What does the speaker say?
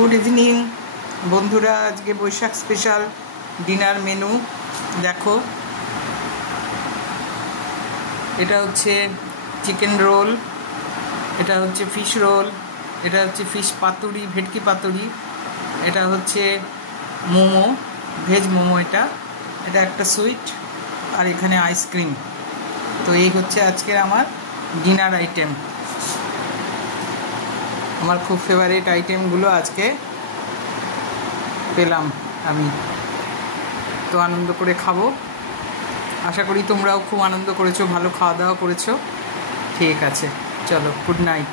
Good evening বন্ধুরা। আজকে Boishakh special dinner menu দেখো। এটা হচ্ছে চিকেন রোল, এটা হচ্ছে ফিশ রোল, এটা হচ্ছে ফিশ পাতুরি, ভেটকি পাতুরি, এটা হচ্ছে মোমো, ভেজ মোমো, এটা একটা সুইট, আর এখানে আইসক্রিম। তো এই হচ্ছে আজকের আমার ডিনার আইটেম। আমার খুব ফেভারিট আইটেমগুলো আজকে পেলাম আমি, তো আনন্দ করে খাবো। আশা করি তোমরাও খুব আনন্দ করেছো, ভালো খাওয়া দাওয়া করেছো। ঠিক আছে, চলো, গুড নাইট।